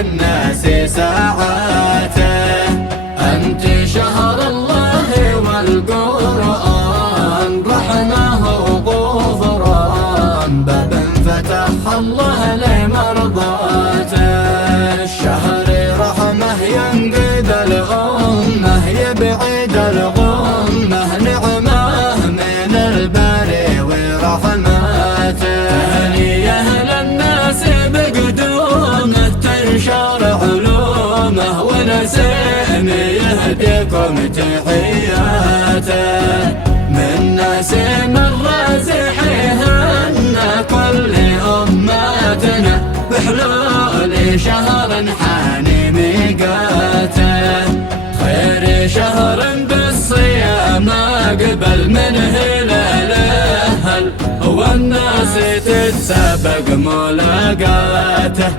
الناس ساعاته. أنت شهر الله والقرآن، رحمة وغفران، باب فتح الله لمرضاته. الشهر رحمة ينقذ الأمة، يبعد الغمة، نعمة من الباري ورحماته. تهنيه للناس بقدومه، تنشر علومه، ونسيم يهديكم تحياته. من نسيم الرازحين كل أمتنا، بحلول شهر حاني ميقاته. خير شهر بالصيام أقبل من هلاله، والناس تتسابق ملاقاته.